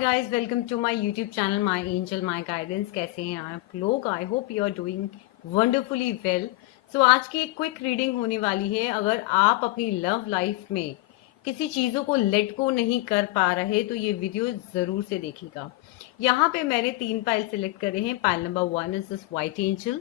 guys, welcome to my YouTube channel, My Angel, My Guidance. कैसे हैं आप लोग? I hope you are doing wonderfully well. So आज की एक क्विक रीडिंग होने वाली है. अगर आप अपनी लव लाइफ में किसी चीज़ों को लेट गो नहीं कर पा रहे तो ये वीडियो ज़रूर से देखिएगा. यहाँ पे मैंने 3 पाइल सेलेक्ट करे हैं. Pile number 1 is this white angel,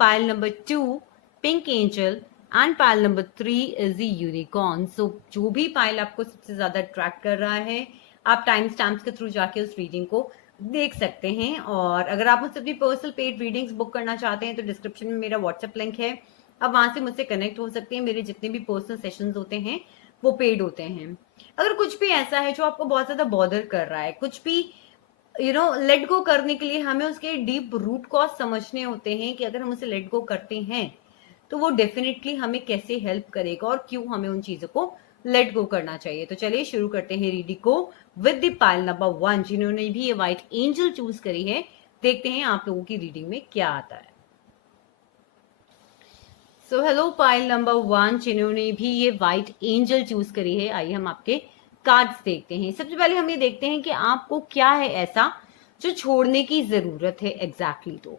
pile number 2 pink angel and pile number 3 is the unicorn. So जो भी पाइल आपको सबसे ज़्यादा अट्रैक्ट कर रहा है आप टाइम स्टैम्प्स के थ्रू जाके उस रीडिंग को देख सकते हैं. और अगर आप मुझसे अपनी पर्सनल पेड रीडिंग्स बुक करना चाहते हैं तो डिस्क्रिप्शन में मेरा व्हाट्सएप लिंक है, आप वहां से मुझसे कनेक्ट हो सकते हैं. मेरे जितने भी पर्सनल सेशंस होते हैं वो पेड होते हैं. अगर कुछ भी ऐसा है जो आपको बहुत ज्यादा बॉदर कर रहा है, कुछ भी लेट गो करने के लिए हमें उसके डीप रूट कॉज समझने होते हैं कि अगर हम उसे लेट गो करते हैं तो वो डेफिनेटली हमें कैसे हेल्प करेगा और क्यों हमें उन चीजों को लेट गो करना चाहिए. तो चलिए शुरू करते हैं रीडिंग को विद द पाइल नंबर 1. जिन्होंने भी ये व्हाइट एंजल चूज करी है, देखते हैं आप लोगों की रीडिंग में क्या आता है. सो हेलो पाइल नंबर 1, जिन्होंने भी ये व्हाइट एंजल चूज करी है, आइए हम आपके कार्ड्स देखते हैं. सबसे पहले हम ये देखते हैं कि आपको क्या है ऐसा जो छोड़ने की जरूरत है एग्जैक्टली. तो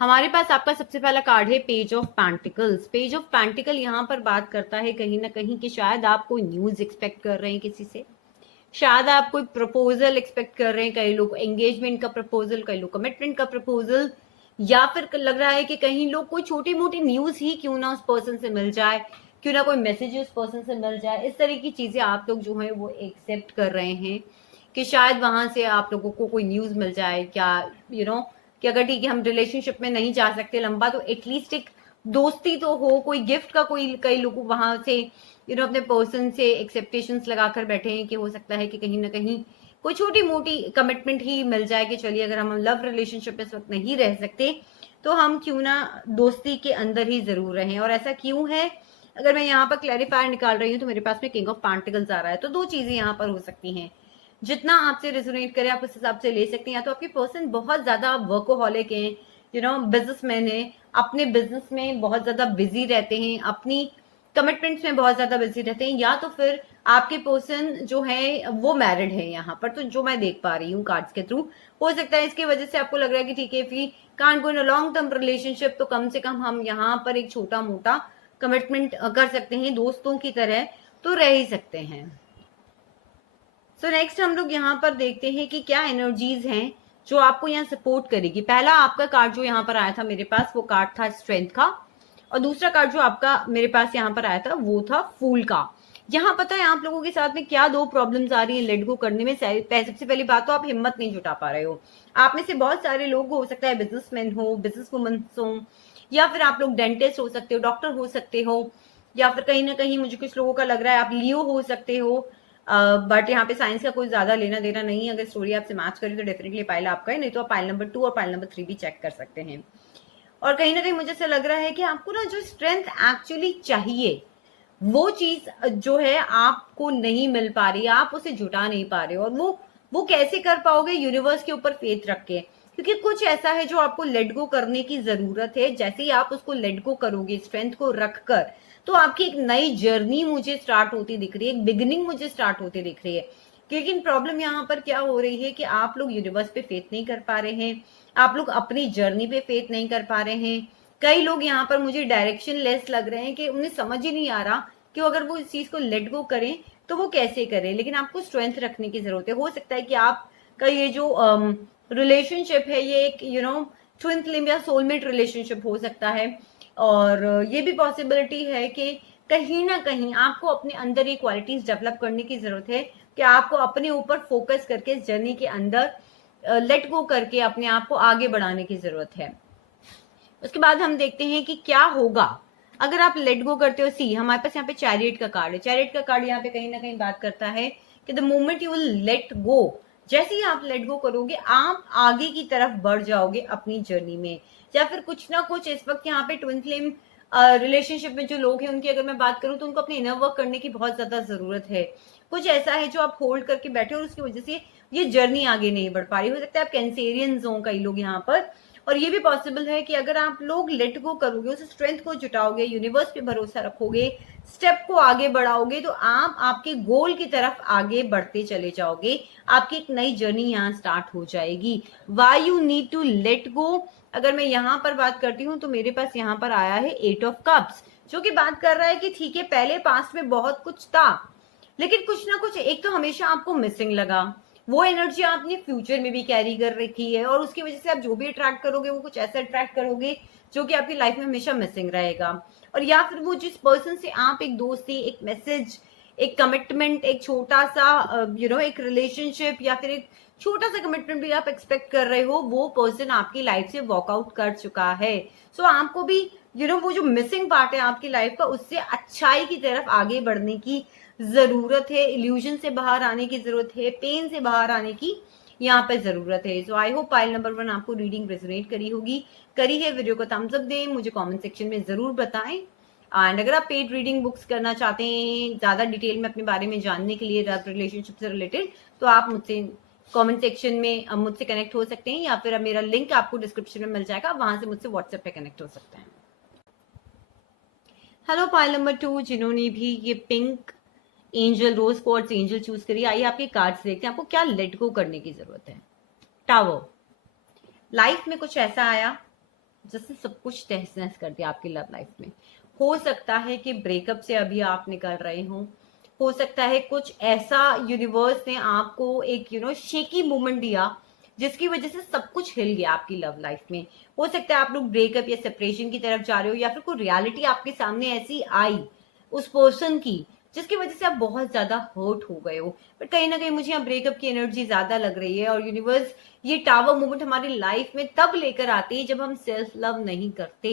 हमारे पास आपका सबसे पहला कार्ड है page of pentacles. Page of pentacle यहाँ पर बात करता है कहीं ना कहीं कि शायद आप कोई न्यूज एक्सपेक्ट कर रहे हैं किसी से, शायद आप कोई प्रपोजल एक्सपेक्ट कर रहे हैं. कई लोग एंगेजमेंट का प्रपोजल, कई लोग कमिटमेंट का प्रपोजल, या फिर लग रहा है कि कहीं लोग कोई छोटी मोटी न्यूज ही क्यों ना उस पर्सन से मिल जाए, क्यों ना कोई मैसेज उस पर्सन से मिल जाए. इस तरह की चीजें आप लोग जो है वो एक्सेप्ट कर रहे हैं कि शायद वहां से आप लोगों को कोई न्यूज मिल जाए. क्या कि अगर ठीक है हम रिलेशनशिप में नहीं जा सकते लंबा तो एटलीस्ट एक दोस्ती तो हो, कोई गिफ्ट का कोई, कई लोग वहां से अपने पर्सन से एक्सेप्टेशंस लगाकर बैठे हैं कि हो सकता है कि कहीं ना कहीं कोई छोटी मोटी कमिटमेंट ही मिल जाए कि चलिए अगर हम लव रिलेशनशिप इस वक्त नहीं रह सकते तो हम क्यों ना दोस्ती के अंदर ही जरूर रहें. और ऐसा क्यों है, अगर मैं यहाँ पर क्लैरिफायर निकाल रही हूँ तो मेरे पास में किंग ऑफ पैंटिकल्स आ रहा है. तो दो चीजें यहाँ पर हो सकती हैं, जितना आपसे रेजोनेट करे आप उस हिसाब से ले सकते हैं. या तो आपके पर्सन बहुत ज्यादा वर्कोहॉलिक हैं, बिजनेसमैन है, अपने बिजनेस में बहुत ज्यादा बिजी रहते हैं, अपनी कमिटमेंट्स में बहुत ज्यादा बिजी रहते हैं, या तो फिर आपके पर्सन जो है वो मैरिड है यहाँ पर. तो जो मैं देख पा रही हूँ कार्ड्स के थ्रू, हो सकता है इसकी वजह से आपको लग रहा है कि ठीक है we can't go in a long term relationship, तो कम से कम हम यहाँ पर एक छोटा मोटा कमिटमेंट कर सकते हैं, दोस्तों की तरह तो रह ही सकते हैं. सो नेक्स्ट हम लोग यहाँ पर देखते हैं कि क्या एनर्जीज हैं जो आपको यहाँ सपोर्ट करेगी. पहला आपका कार्ड जो यहाँ पर आया था मेरे पास वो कार्ड था स्ट्रेंथ का, और दूसरा कार्ड जो आपका मेरे पास यहाँ पर आया था वो था फूल का. यहाँ पता है आप लोगों के साथ में क्या दो प्रॉब्लम्स आ रही है लेट गो करने में. सबसे पहली बात तो आप हिम्मत नहीं जुटा पा रहे हो. आप में से बहुत सारे लोग हो सकता है बिजनेसमैन हो, बिजनेस वुमन हो, या फिर आप लोग डेंटिस्ट हो सकते हो, डॉक्टर हो सकते हो, या फिर कहीं ना कहीं मुझे कुछ लोगों का लग रहा है आप लियो हो सकते हो. बट यहाँ पे साइंस का कोई ज्यादा लेना देना नहीं है. अगर स्टोरी आपसे मैच करी तो डेफिनेटली पाइल आपका है, नहीं तो आप पाइल नंबर 2 और पाइल नंबर 3 भी चेक कर सकते हैं. और कहीं ना कहीं मुझे ऐसा लग रहा है कि आपको ना जो स्ट्रेंथ एक्चुअली चाहिए वो चीज जो है आपको नहीं मिल पा रही, आप उसे जुटा नहीं पा रहे हो. और वो कैसे कर पाओगे? यूनिवर्स के ऊपर फेथ रख के, क्योंकि कुछ ऐसा है जो आपको लेट गो करने की जरूरत है. जैसे ही आप उसको लेट गो करोगे स्ट्रेंथ को रखकर, तो आपकी एक नई जर्नी मुझे स्टार्ट होती दिख रही है, एक बिगिनिंग मुझे स्टार्ट होती दिख रही है. लेकिन प्रॉब्लम यहाँ पर क्या हो रही है कि आप लोग यूनिवर्स पे फेथ नहीं कर पा रहे हैं, आप लोग अपनी जर्नी पे फेथ नहीं कर पा रहे हैं. कई लोग यहाँ पर मुझे डायरेक्शन लेस लग रहे हैं कि उन्हें समझ ही नहीं आ रहा कि अगर वो इस चीज को लेट गो करें तो वो कैसे करें. लेकिन आपको स्ट्रेंथ रखने की जरूरत है. हो सकता है कि आपका ये जो रिलेशनशिप है ये एक ट्विन फ्लेम या सोलमेट रिलेशनशिप हो सकता है. और ये भी पॉसिबिलिटी है कि कहीं ना कहीं आपको अपने अंदर ये क्वालिटीज डेवलप करने की जरूरत है कि आपको अपने ऊपर फोकस करके इस जर्नी के अंदर लेट गो करके अपने आप को आगे बढ़ाने की जरूरत है. उसके बाद हम देखते हैं कि क्या होगा अगर आप लेट गो करते हो. सी हमारे पास यहाँ पे चैरियट का कार्ड है. चैरियट का कार्ड यहाँ पे कहीं ना कहीं बात करता है कि the moment you will let go, जैसे ही आप लेट गो करोगे आप आगे की तरफ बढ़ जाओगे अपनी जर्नी में. या फिर कुछ ना कुछ इस वक्त यहाँ पे ट्विन फ्लेम रिलेशनशिप में जो लोग हैं उनकी अगर मैं बात करूं तो उनको अपने इनर वर्क करने की बहुत ज्यादा जरूरत है. कुछ ऐसा है जो आप होल्ड करके बैठे हो और उसकी वजह से ये जर्नी आगे नहीं बढ़ पा रही. हो सकता है आप कैंसेरियंस हो कई लोग यहाँ पर, और ये भी पॉसिबल है कि अगर आप लोग लेट गो करोगे, उस स्ट्रेंथ को जुटाओगे, यूनिवर्स पे भरोसा रखोगे, स्टेप को आगे बढ़ाओगे, तो आप आपके गोल की तरफ आगे बढ़ते चले जाओगे। आपकी एक नई जर्नी यहाँ स्टार्ट हो जाएगी। Why you need to let go, अगर मैं यहाँ पर बात करती हूँ तो मेरे पास यहाँ पर आया है 8 ऑफ कप्स, जो कि बात कर रहा है कि ठीक है, पहले पास्ट में बहुत कुछ था, लेकिन कुछ ना कुछ एक तो हमेशा आपको मिसिंग लगा। वो एनर्जी आपने फ्यूचर में भी कैरी कर रखी है, और उसकी वजह से आप जो भी अट्रैक्ट करोगे वो कुछ ऐसा अट्रैक्ट करोगे जो कि आपकी लाइफ में हमेशा मिसिंग रहेगा। और या फिर वो जिस पर्सन से आप एक दोस्ती, एक मैसेज, एक कमिटमेंट, एक छोटा सा एक रिलेशनशिप या फिर एक छोटा सा कमिटमेंट भी आप एक्सपेक्ट कर रहे हो, वो पर्सन आपकी लाइफ से वॉकआउट कर चुका है। सो आपको भी वो जो मिसिंग पार्ट है आपकी लाइफ का, उससे अच्छाई की तरफ आगे बढ़ने की जरूरत है, इल्यूजन से बाहर आने की जरूरत है, पेन से बाहर आने की यहाँ पे जरूरत है। सो आई होप पाइल नंबर 1 आपको रीडिंग रेजोनेट करी होगी। करी है, वीडियो को थम्स अप दें, मुझे कमेंट सेक्शन में जरूर बताएं। एंड अगर आप पेड रीडिंग बुक्स करना चाहते हैं ज्यादा डिटेल में अपने बारे में जानने के लिए, रिलेशनशिप से रिलेटेड, तो आप मुझसे कमेंट सेक्शन में मुझसे कनेक्ट हो सकते हैं, या फिर मेरा लिंक आपको डिस्क्रिप्शन में मिल जाएगा, वहां से मुझसे व्हाट्सएप पे कनेक्ट हो सकते हैं। हेलो पाइल नंबर 2, जिन्होंने भी ये पिंक एंजल, रोज क्वार्ट्ज एंजल चूज करी, आइए आपके कार्ड्स देखते हैं, आपको क्या लेट गो करने की जरूरत है। टावर, लाइफ में कुछ ऐसा आया जिसने सब कुछ तहस नहस कर दिया आपकी लव लाइफ में। हो सकता है कि ब्रेकअप से अभी आप निकल रहे हो सकता है कुछ ऐसा यूनिवर्स ने आपको एक शेकी मोमेंट दिया जिसकी वजह से सब कुछ हिल गया आपकी लव लाइफ में। हो सकता है आप लोग ब्रेकअप या सेपरेशन की तरफ जा रहे हो, या फिर कोई रियलिटी आपके सामने ऐसी आई उस पर्सन की जिसकी वजह से आप बहुत ज्यादा हर्ट हो गए हो। बट कहीं ना कहीं मुझे यहाँ ब्रेकअप की एनर्जी ज्यादा लग रही है, और यूनिवर्स ये टावर मोमेंट हमारी लाइफ में तब लेकर आती है जब हम सेल्फ लव नहीं करते।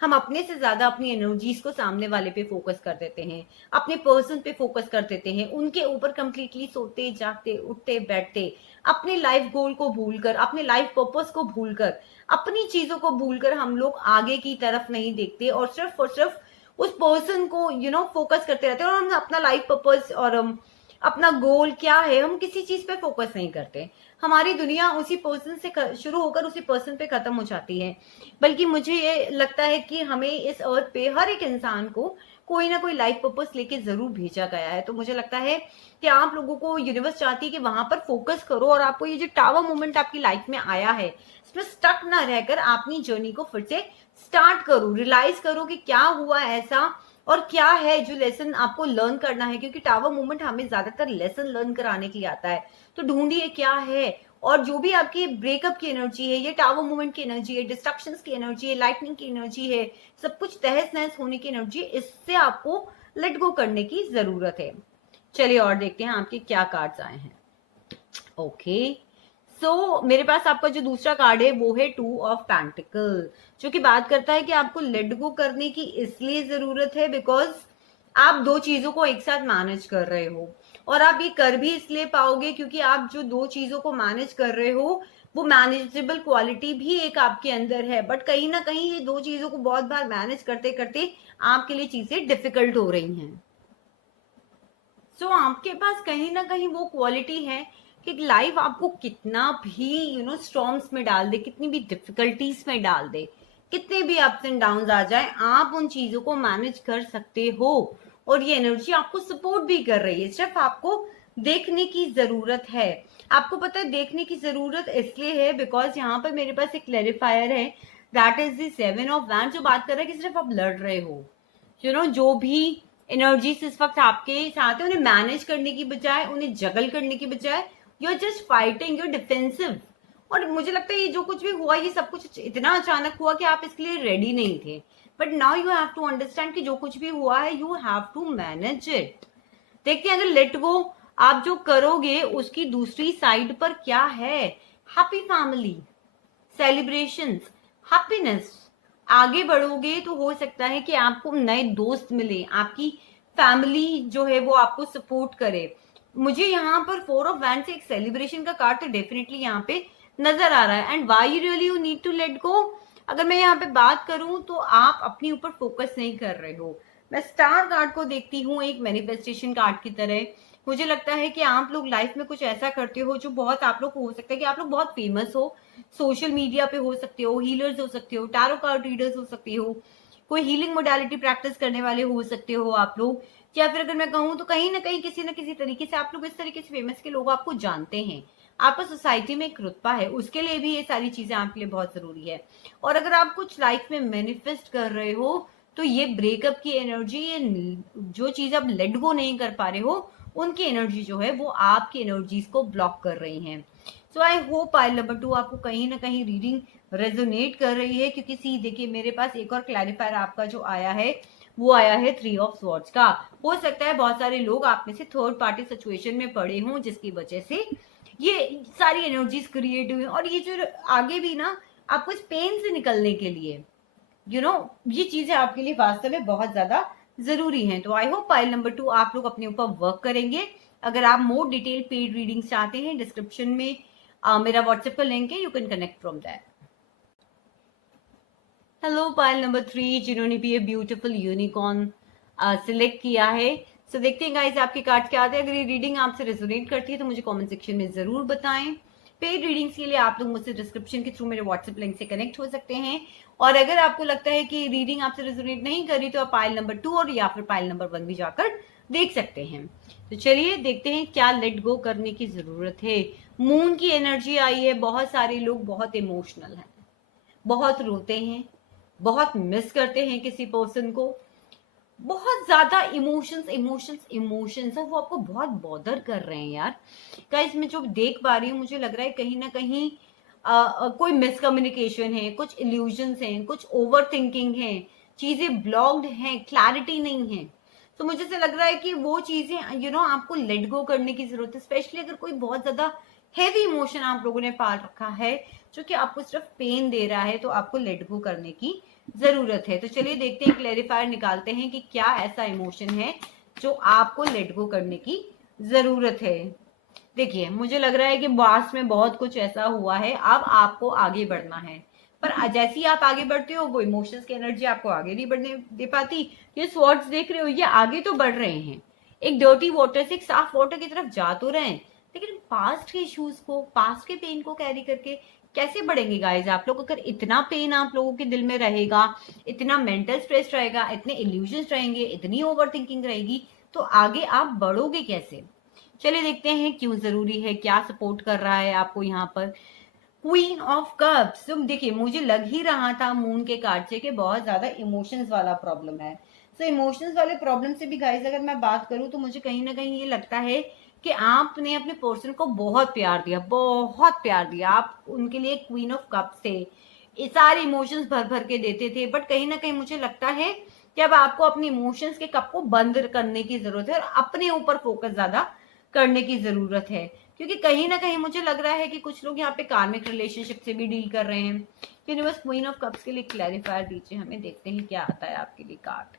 हम अपने से ज्यादा अपनी एनर्जीज को सामने वाले पे फोकस कर देते हैं, अपने पर्सन पे फोकस कर देते हैं, उनके ऊपर कंप्लीटली सोते जागते उठते बैठते, अपने लाइफ गोल को भूलकर, अपने लाइफ पर्पस को भूलकर, अपनी चीजों को भूलकर हम लोग आगे की तरफ नहीं देखते, और सिर्फ उस पर्सन को फोकस करते रहते हैं, और हम अपना लाइफ पर्पस और अपना गोल क्या है, हम किसी चीज पे फोकस नहीं करते। हमारी दुनिया उसी पर्सन से शुरू होकर उसी पर्सन पे खत्म हो जाती है। बल्कि मुझे ये लगता है कि हमें इस अर्थ पे हर एक इंसान को कोई ना कोई लाइफ पर्पस लेके जरूर भेजा गया है। तो मुझे लगता है कि आप लोगों को यूनिवर्स चाहती है कि वहां पर फोकस करो, और आपको ये जो टावर मोमेंट आपकी लाइफ में आया है, इसमें स्टक ना रहकर अपनी जर्नी को फिर से स्टार्ट करो, रियलाइज करो कि क्या हुआ ऐसा और क्या है जो लेसन आपको लर्न करना है, क्योंकि टावर मूवमेंट हमें ज्यादातर लेसन लर्न कराने के लिए आता है। तो ढूंढिए क्या है, और जो भी आपकी ब्रेकअप की एनर्जी है, ये टावर मूवमेंट की एनर्जी है, डिस्ट्रक्शंस की एनर्जी है, लाइटनिंग की एनर्जी है, सब कुछ तहस नहस होने की एनर्जी, इससे आपको लेट गो करने की जरूरत है। चलिए और देखते हैं आपके क्या कार्ड्स आए हैं। ओके, सो मेरे पास आपका जो दूसरा कार्ड है वो है 2 ऑफ पेंटिकल, जो कि बात करता है कि आपको लेट गो करने की इसलिए जरूरत है बिकॉज आप दो चीजों को एक साथ मैनेज कर रहे हो, और आप ये कर भी इसलिए पाओगे क्योंकि आप जो दो चीजों को मैनेज कर रहे हो वो मैनेजेबल क्वालिटी भी एक आपके अंदर है। बट कहीं ना कहीं ये दो चीजों को बहुत बार मैनेज करते करते आपके लिए चीजें डिफिकल्ट हो रही हैं। सो आपके पास कहीं ना कहीं वो क्वालिटी है कि लाइफ आपको कितना भी स्टॉर्म्स में डाल दे, कितनी भी डिफिकल्टीज में डाल दे, कितने भी अप्स एंड डाउन आ जाए, आप उन चीजों को मैनेज कर सकते हो, और ये एनर्जी आपको सपोर्ट भी कर रही है। सिर्फ आपको देखने की जरूरत है। आपको पता है देखने की जरूरत इसलिए है बिकॉज यहाँ पर मेरे पास एक क्लैरिफायर है, that is the 7 of wand, जो बात कर रहा है कि सिर्फ आप लड़ रहे हो। जो भी एनर्जीज इस वक्त आपके साथ है, उन्हें मैनेज करने की बजाय, उन्हें जगल करने की बजाय, you are just fighting, you defensive. और मुझे लगता है ये जो कुछ भी हुआ, ये सब कुछ इतना अचानक हुआ कि आप इसके लिए रेडी नहीं थे। But now you have to understand कि जो कुछ भी हुआ है you have to manage it. देखते हैं अगर लेट गो आप जो करोगे उसकी दूसरी साइड पर क्या है। Happy family, celebrations, happiness. आगे बढ़ोगे तो हो सकता है कि आपको नए दोस्त मिले, आपकी फैमिली जो है वो आपको सपोर्ट करे। मुझे यहाँ पर 4 ऑफ वैंड से एक सेलिब्रेशन का कार्ड तो डेफिनेटली यहाँ पे नजर आ रहा है। And why really you need to let go, अगर मैं यहाँ पे बात करूं तो आप अपने ऊपर फोकस नहीं कर रहे हो। मैं स्टार कार्ड को देखती हूँ एक मैनिफेस्टेशन कार्ड की तरह। मुझे लगता है कि आप लोग लाइफ में कुछ ऐसा करते हो जो बहुत आप लोग को हो सकता है कि आप लोग बहुत फेमस हो, सोशल मीडिया पे हो सकते हो, हीलर्स हो सकते हो, टैरो कार्ड रीडर्स हो सकते हो, कोई हीलिंग मोडालिटी प्रैक्टिस करने वाले हो सकते हो आप लोग, या फिर अगर मैं कहूँ तो कहीं ना कहीं किसी न किसी तरीके से आप लोग इस तरीके से फेमस के लोग आपको जानते हैं, आपका सोसाइटी में एक रुतबा है, उसके लिए भी ये सारी चीजें आपके लिए बहुत जरूरी है। और अगर आप कुछ लाइफ में मैनिफेस्ट कर रहे हो तो ये ब्रेकअप की एनर्जी, ये जो चीज आप लेट गो नहीं कर पा रहे हो, उनकी एनर्जी जो है वो आपकी एनर्जीज को ब्लॉक कर रही हैं। सो आई होप पाइल नंबर 2 आपको कहीं ना कहीं रीडिंग रेजोनेट कर रही है, क्योंकि सी देखिए मेरे पास एक और क्लैरिफायर आपका जो आया है वो आया है 3 ऑफ स्वॉर्ड्स का। हो सकता है बहुत सारे लोग आप में से थर्ड पार्टी सिचुएशन में पड़े हों, जिसकी वजह से ये सारी एनर्जीज क्रिएट हुई, और ये जो आगे भी ना आपको इस पेन से निकलने के लिए ये चीजें आपके लिए वास्तव में बहुत ज्यादा जरूरी हैं। तो आई होप पाइल नंबर 2 आप लोग अपने ऊपर वर्क करेंगे। अगर आप मोर डिटेल पेड रीडिंग चाहते हैं, डिस्क्रिप्शन में मेरा व्हाट्सएप का लिंक है, you can connect from that. Hello pile number 3 जिन्होंने भी ये ब्यूटीफुल यूनिकॉर्न सिलेक्ट किया है। सो देखते हैं गाइस आपके कार्ड क्या आते हैं। अगर ये रीडिंग आपसे रेजोनेट करती है तो मुझे कमेंट सेक्शन में जरूर बताएं। पेड रीडिंग्स के लिए आप लोग मुझसे डिस्क्रिप्शन के थ्रू मेरे व्हाट्सएप लिंक से कनेक्ट हो सकते हैं। और अगर आपको लगता है कि रीडिंग आपसे रेजोनेट नहीं कर रही तो आप पाइल नंबर 2 और या फिर पाइल नंबर 1 भी जाकर देख सकते हैं। तो चलिए देखते हैं क्या लेट गो करने की जरूरत है। मून की एनर्जी आई है। बहुत सारे लोग बहुत इमोशनल हैं, बहुत रोते हैं, बहुत मिस करते हैं किसी पर्सन को, बहुत ज्यादा इमोशंस इमोशंस इमोशंस है, वो आपको बहुत बॉदर कर रहे हैं यार। गाइस मैं जो देख पा रही हूँ मुझे लग रहा है कहीं ना कहीं कोई मिसकम्युनिकेशन है, कुछ इल्यूजन्स हैं, कुछ ओवर थिंकिंग है, चीजें ब्लॉक्ड हैं, क्लैरिटी नहीं है। तो मुझे से लग रहा है कि वो चीजें आपको लेट गो करने की जरूरत है। स्पेशली अगर कोई बहुत ज्यादा हेवी इमोशन आप लोगों ने पाल रखा है जो कि आपको सिर्फ पेन दे रहा है, तो आपको लेट गो करने की जरूरत है। तो चलिए देखते हैं, क्लैरिफायर निकालते हैं कि क्या ऐसा इमोशन है जो आपको लेट गो करने की जरूरत है। देखिए मुझे लग रहा है कि पास्ट में बहुत कुछ ऐसा हुआ है, अब आपको आगे बढ़ना है, पर जैसे ही आप आगे बढ़ते हो वो इमोशंस की एनर्जी आपको आगे नहीं बढ़ने दे पाती। ये स्वॉर्ड्स देख रहे हो, ये आगे तो बढ़ रहे हैं, एक डर्टी वाटर से एक साफ वाटर की तरफ जा तो रहे हैं, लेकिन पास्ट के इश्यूज को, पास्ट के पेन को कैरी करके कैसे बढ़ेंगे गाइज आप लोग। अगर इतना पेन आप लोगों के दिल में रहेगा, इतना मेंटल स्ट्रेस रहेगा, इतने इल्यूजन्स रहेंगे, इतनी ओवर थिंकिंग रहेगी, तो आगे आप बढ़ोगे कैसे। चलिए देखते हैं क्यों जरूरी है, क्या सपोर्ट कर रहा है आपको यहाँ पर। Queen of cups. तुम देखिए मुझे लग ही रहा था मून के कार्ड से कि बहुत ज्यादा इमोशंस वाला प्रॉब्लम है। तो इमोशंस वाले प्रॉब्लम से भी गाइज अगर मैं बात करूं तो मुझे कहीं ना कहीं ये लगता है कि आपने अपने पर्सन को बहुत प्यार दिया, बहुत प्यार दिया, आप उनके लिए क्वीन ऑफ कप्स थे, ये सारे इमोशंस भर भर के देते थे। बट कहीं ना कहीं मुझे लगता है कि अब आपको अपने इमोशंस के कप को बंद करने की जरूरत है और अपने ऊपर फोकस ज्यादा करने की जरूरत है, क्योंकि कहीं ना कहीं मुझे लग रहा है कि कुछ लोग यहाँ पे कार्मिक रिलेशनशिप से भी डील कर रहे हैं। यूनिवर्स क्वीन ऑफ कप्स के लिए क्लैरिफायर दीजिए हमें, देखते हैं क्या आता है आपके लिए कार्ड।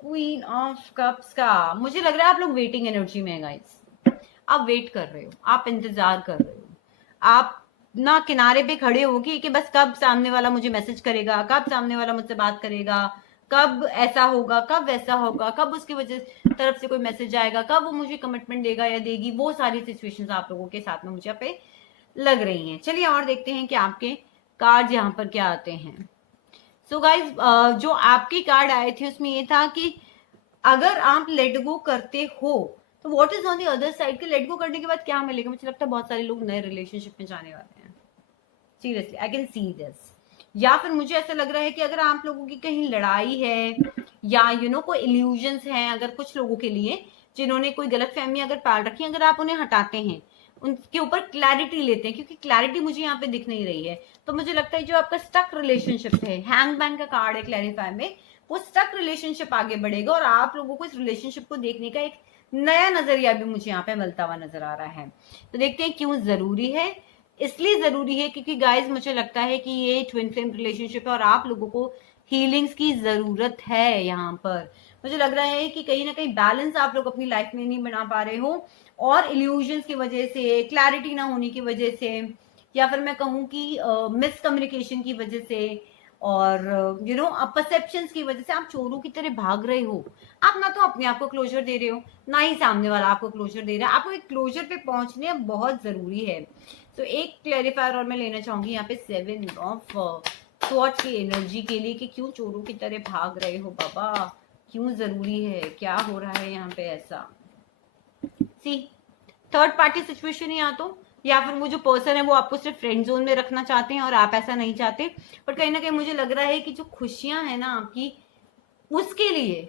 क्वीन ऑफ कप्स का मुझे लग रहा है आप लोग वेटिंग एनर्जी में है गाइस। आप वेट कर रहे हो, आप इंतजार कर रहे हो, आप ना किनारे पे खड़े हो कि बस कब सामने वाला मुझे मैसेज करेगा, कब सामने वाला मुझसे बात करेगा, कब ऐसा होगा, कब वैसा होगा, कब उसकी वजह तरफ से कोई मैसेज आएगा, कब वो मुझे कमिटमेंट देगा या देगी। वो सारी सिचुएशंस आप लोगों के साथ में मुझे यहाँ पे लग रही हैं। चलिए और देखते हैं कि आपके कार्ड यहाँ पर क्या आते हैं। सो गाइज जो आपके कार्ड आए थे उसमें ये था कि अगर आप लेट गो करते हो तो what is on the other side, के लेट गो करने के बाद क्या मिलेगा। मुझे लगता है बहुत सारे लोग नए रिलेशनशिप में जाने वाले हैं। Seriously I can see this. या फिर मुझे ऐसा लग रहा है कि अगर आप लोगों की कहीं लड़ाई है या कोई इल्यूजन्स हैं, अगर कुछ लोगों के लिए जिन्होंने कोई गलत फहमी अगर पाल रखी है, अगर आप उन्हें हटाते हैं, उनके ऊपर क्लैरिटी लेते हैं, क्योंकि क्लैरिटी मुझे यहाँ पे दिख नहीं रही है, तो मुझे लगता है जो आपका स्टक रिलेशनशिप है, हैंगमैन का कार्ड है क्लैरिफाई में, वो स्टक रिलेशनशिप आगे बढ़ेगा और आप लोगों को इस रिलेशनशिप को देखने का एक नया नजरिया भी मुझे यहाँ पे मिलता हुआ नजर आ रहा है। तो देखते हैं क्यों जरूरी है। इसलिए जरूरी है क्योंकि गाइज मुझे लगता है कि ये ट्विन फ्लेम रिलेशनशिप है और आप लोगों को हीलिंग्स की जरूरत है। यहाँ पर मुझे लग रहा है कि कहीं ना कहीं बैलेंस आप लोग अपनी लाइफ में नहीं बना पा रहे हो, और इल्यूजन्स की वजह से, क्लैरिटी ना होने की वजह से, या फिर मैं कहूँ कि मिसकम्युनिकेशन की वजह से, और परसेप्शंस की वजह से आप चोरों की तरह भाग रहे हो। आप ना तो अपने आप को क्लोजर दे रहे हो, ना ही सामने वाला आपको क्लोजर दे रहा है। आपको एक क्लोजर पे पहुंचने बहुत जरूरी है। तो एक क्लैरिफायर और मैं लेना चाहूंगी यहाँ पे 7 ऑफ स्वॉर्ड्स की एनर्जी के लिए कि क्यों चोरों की तरह भाग रहे हो बाबा, क्यों जरूरी है, क्या हो रहा है यहाँ पे ऐसा। सी थर्ड पार्टी सिचुएशन है यहाँ तो, या फिर वो जो पर्सन है वो आपको सिर्फ फ्रेंड जोन में रखना चाहते हैं और आप ऐसा नहीं चाहते। पर कहीं ना कहीं मुझे लग रहा है कि जो खुशियां है ना आपकी, उसके लिए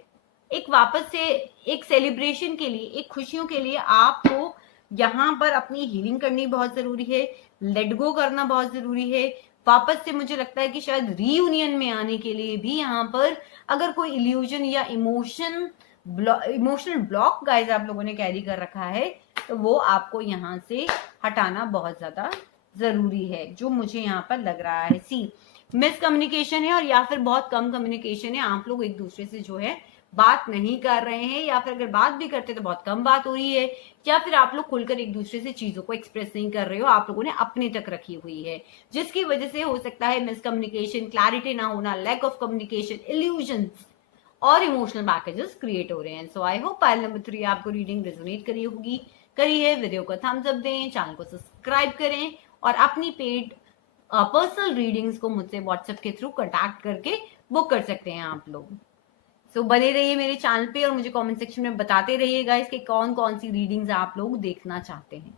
एक वापस से एक सेलिब्रेशन के लिए, एक खुशियों के लिए आपको यहाँ पर अपनी हीलिंग करनी बहुत जरूरी है, लेट गो करना बहुत जरूरी है। वापस से मुझे लगता है कि शायद रीयूनियन में आने के लिए भी यहाँ पर अगर कोई इल्यूजन या इमोशनल ब्लॉक गाइज आप लोगों ने कैरी कर रखा है, तो वो आपको यहाँ से हटाना बहुत ज्यादा जरूरी है, जो मुझे यहाँ पर लग रहा है। सी मिसकम्युनिकेशन है और या फिर बहुत कम कम्युनिकेशन है, आप लोग एक दूसरे से जो है बात नहीं कर रहे हैं, या फिर अगर बात भी करते तो बहुत कम बात हो रही है, या फिर आप लोग खुलकर एक दूसरे से चीजों को एक्सप्रेस नहीं कर रहे हो, आप लोगों ने अपने तक रखी हुई है, जिसकी वजह से हो सकता है मिसकम्युनिकेशन, क्लैरिटी ना होना, लैक ऑफ कम्युनिकेशन, इल्यूजन्स और इमोशनल पैकेजेस क्रिएट हो रहे हैं। सो आई होप पाइल नंबर 3 आपको रीडिंग रेजोनेट करी होगी, करी है। वीडियो को थम्स अप दें, चैनल को सब्सक्राइब करें और अपनी पेड पर्सनल रीडिंग्स को मुझसे व्हाट्सएप के थ्रू कांटेक्ट करके बुक कर सकते हैं आप लोग। सो बने रहिए मेरे चैनल पे और मुझे कमेंट सेक्शन में बताते रहिएगा इसके कौन कौन सी रीडिंग्स आप लोग देखना चाहते हैं।